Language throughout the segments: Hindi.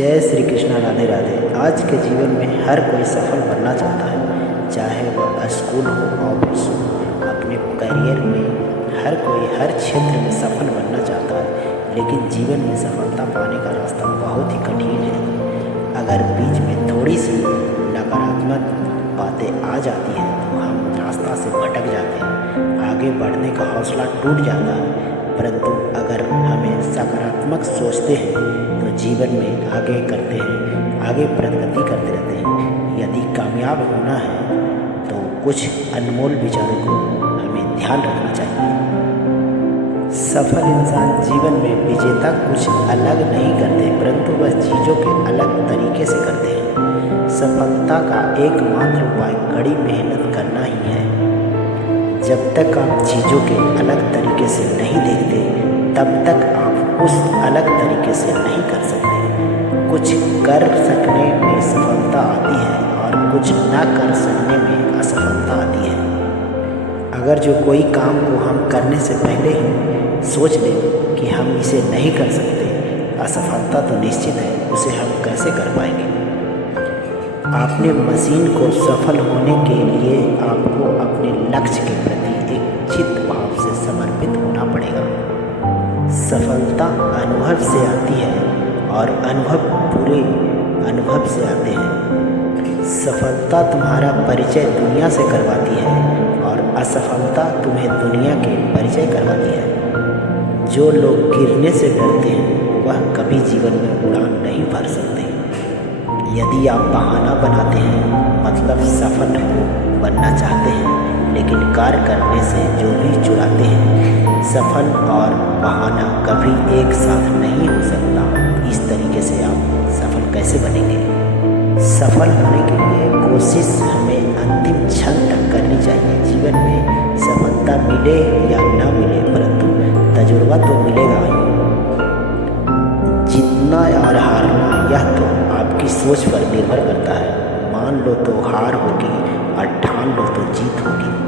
जय श्री कृष्णा। राधे राधे। आज के जीवन में हर कोई सफल बनना चाहता है, चाहे वह स्कूल हो, ऑफिस हो, अपने करियर में हर कोई हर क्षेत्र में सफल बनना चाहता है। लेकिन जीवन में सफलता पाने का रास्ता बहुत ही कठिन है। अगर बीच में थोड़ी सी नकारात्मक बातें आ जाती हैं तो हम रास्ता से भटक जाते हैं, आगे बढ़ने का हौसला टूट जाता है। परंतु अगर हमें सकारात्मक सोचते हैं तो जीवन में आगे करते हैं, आगे प्रगति करते रहते हैं। यदि कामयाब होना है तो कुछ अनमोल विचारों को हमें ध्यान रखना चाहिए। सफल इंसान जीवन में विजेता कुछ अलग नहीं करते, परंतु वह चीज़ों के अलग तरीके से करते हैं। सफलता का एकमात्र उपाय कड़ी मेहनत करना ही है। जब तक आप चीज़ों के अलग तरीके से नहीं देखते, तब तक आप उस अलग तरीके से नहीं कर सकते। कुछ कर सकने में सफलता आती है और कुछ ना कर सकने में असफलता आती है। अगर जो कोई काम को हम करने से पहले ही सोच लें कि हम इसे नहीं कर सकते, असफलता तो निश्चित है, उसे हम कैसे कर पाएंगे। आपने मशीन को सफल होने के लिए आपको अपने लक्ष्य के प्रति एक चित्त भाव से समर्पित होना पड़ेगा। सफलता अनुभव से आती है और अनुभव पूरे अनुभव से आते हैं। सफलता तुम्हारा परिचय दुनिया से करवाती है और असफलता तुम्हें दुनिया के परिचय करवाती है। जो लोग गिरने से डरते हैं वह कभी जीवन में उड़ान नहीं भर सकते। यदि आप बहाना बनाते हैं मतलब सफल बनना चाहते हैं, लेकिन कार्य करने से जो भी चुराते हैं, सफल और बहाना कभी एक साथ नहीं हो सकता। इस तरीके से आप सफल कैसे बनेंगे? सफल होने के लिए कोशिश हमें अंतिम क्षण तक करनी चाहिए। जीवन में सफलता मिले या ना मिले, परंतु तजुर्बा तो मिलेगा ही। जीतना और हारना यह तो आपकी सोच पर निर्भर करता है। मान लो तो हार होगी और ठान लो तो जीत होगी।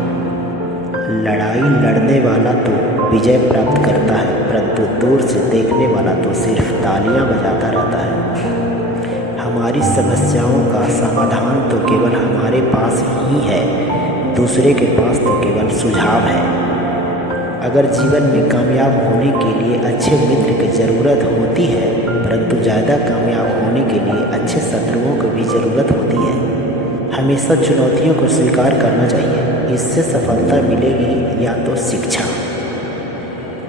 लड़ाई लड़ने वाला तो विजय प्राप्त करता है, परंतु दूर से देखने वाला तो सिर्फ तालियां बजाता रहता है। हमारी समस्याओं का समाधान तो केवल हमारे पास ही है, दूसरे के पास तो केवल सुझाव है। अगर जीवन में कामयाब होने के लिए अच्छे मित्र की ज़रूरत होती है, परंतु ज़्यादा कामयाब होने के लिए अच्छे शत्रुओं की भी ज़रूरत होती है। हमेशा चुनौतियों को स्वीकार करना चाहिए, इससे सफलता मिलेगी या तो शिक्षा।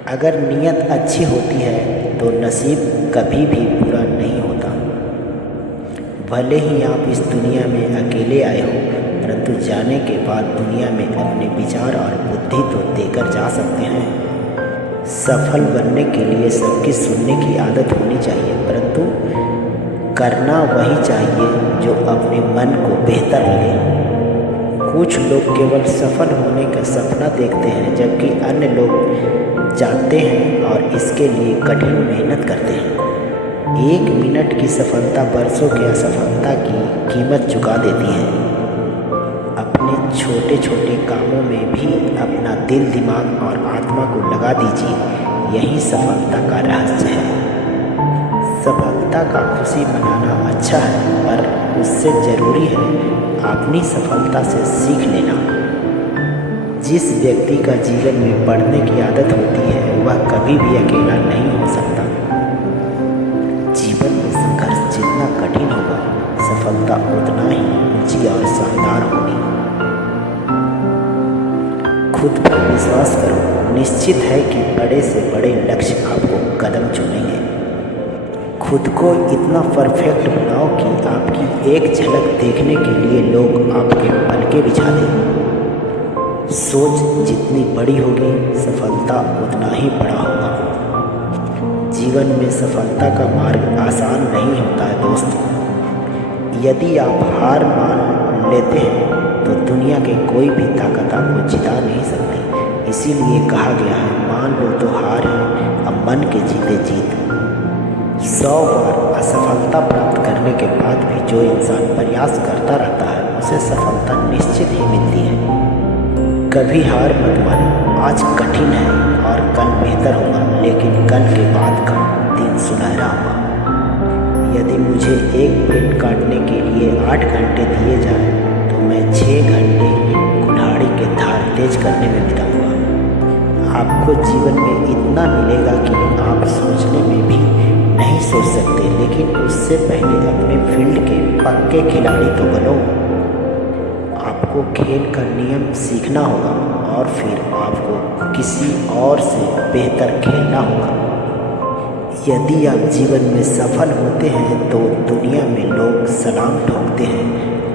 अगर नीयत अच्छी होती है तो नसीब कभी भी बुरा नहीं होता। भले ही आप इस दुनिया में अकेले आए हो, परंतु जाने के बाद दुनिया में अपने विचार और बुद्धि तो देकर जा सकते हैं। सफल बनने के लिए सबकी सुनने की आदत होनी चाहिए, परंतु करना वही चाहिए जो अपने मन को बेहतर लगे। कुछ लोग केवल सफल होने का सपना देखते हैं, जबकि अन्य लोग जानते हैं और इसके लिए कठिन मेहनत करते हैं। 1 मिनट की सफलता वर्षों की असफलता की कीमत चुका देती है। अपने छोटे छोटे कामों में भी अपना दिल, दिमाग और आत्मा को लगा दीजिए, यही सफलता का रहस्य है। सफलता का खुशी मनाना अच्छा है, पर उससे ज़रूरी है अपनी सफलता से सीख लेना। जिस व्यक्ति का जीवन में बढ़ने की आदत होती है वह कभी भी अकेला नहीं हो सकता। जीवन में संघर्ष जितना कठिन होगा, सफलता उतना ही ऊंची और शानदार होगी। खुद पर विश्वास करो, निश्चित है कि बड़े से बड़े लक्ष्य आपको कदम चुनेंगे। खुद को इतना परफेक्ट बनाओ कि आपकी एक झलक देखने के लिए लोग आपके पलके बिछा दें। सोच जितनी बड़ी होगी, सफलता उतना ही बड़ा होगा। जीवन में सफलता का मार्ग आसान नहीं होता है दोस्तों। यदि आप हार मान लेते हैं तो दुनिया के कोई भी ताकत आपको जिता नहीं सकती। इसीलिए कहा गया है, मान लो तो हार है, अब मन के जीते जीत। 100 बार असफलता प्राप्त करने के बाद भी जो इंसान प्रयास करता रहता है उसे सफलता निश्चित ही मिलती है। कभी हार मत मानो। आज कठिन है और कल बेहतर होगा, लेकिन कल के बाद का दिन सुनहरा होगा। यदि मुझे एक पेड़ काटने के लिए 8 घंटे दिए जाएं तो मैं 6 घंटे कुल्हाड़ी के धार तेज करने में बिताऊंगा। आपको जीवन में इतना मिलेगा कि आप सोचने में भी नहीं सोच सकते, लेकिन उससे पहले अपने फील्ड के पक्के खिलाड़ी तो बनो। आपको खेल का नियम सीखना होगा और फिर आपको किसी और से बेहतर खेलना होगा। यदि आप जीवन में सफल होते हैं तो दुनिया में लोग सलाम ठोकते हैं,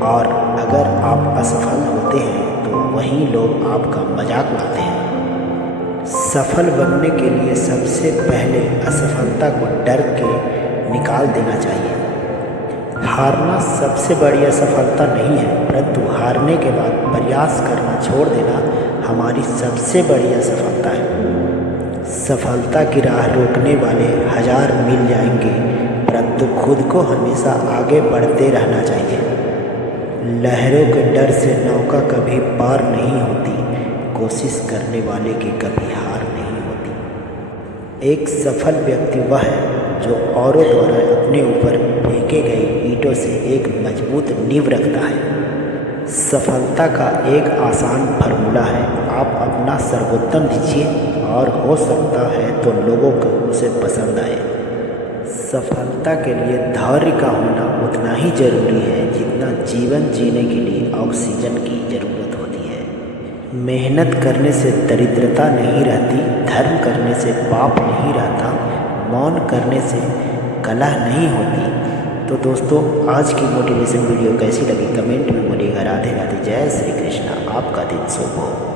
और अगर आप असफल होते हैं तो वही लोग आपका मजाक उड़ाते हैं। सफल बनने के लिए सबसे पहले असफलता को डर के निकाल देना चाहिए। हारना सबसे बड़ी असफलता नहीं है, परंतु हारने के बाद प्रयास करना छोड़ देना हमारी सबसे बड़ी असफलता है। सफलता की राह रोकने वाले 1000 मिल जाएंगे, परंतु खुद को हमेशा आगे बढ़ते रहना चाहिए। लहरों के डर से नौका कभी पार नहीं होती, कोशिश करने वाले की कभी हार नहीं होती। एक सफल व्यक्ति वह है जो औरों द्वारा अपने ऊपर फेंके गए ईंटों से एक मजबूत नींव रखता है। सफलता का एक आसान फार्मूला है, आप अपना सर्वोत्तम दीजिए और हो सकता है तो लोगों को उसे पसंद आए। सफलता के लिए धैर्य का होना उतना ही जरूरी है जितना जीवन जीने के लिए ऑक्सीजन की जरूरत होती है। मेहनत करने से दरिद्रता नहीं रहती, धर्म करने से पाप नहीं रहता, मौन करने से कलह नहीं होती। तो दोस्तों, आज की मोटिवेशन वीडियो कैसी लगी कमेंट में बोलिएगा। राधे राधे, जय श्री कृष्णा, आपका दिन शुभ हो।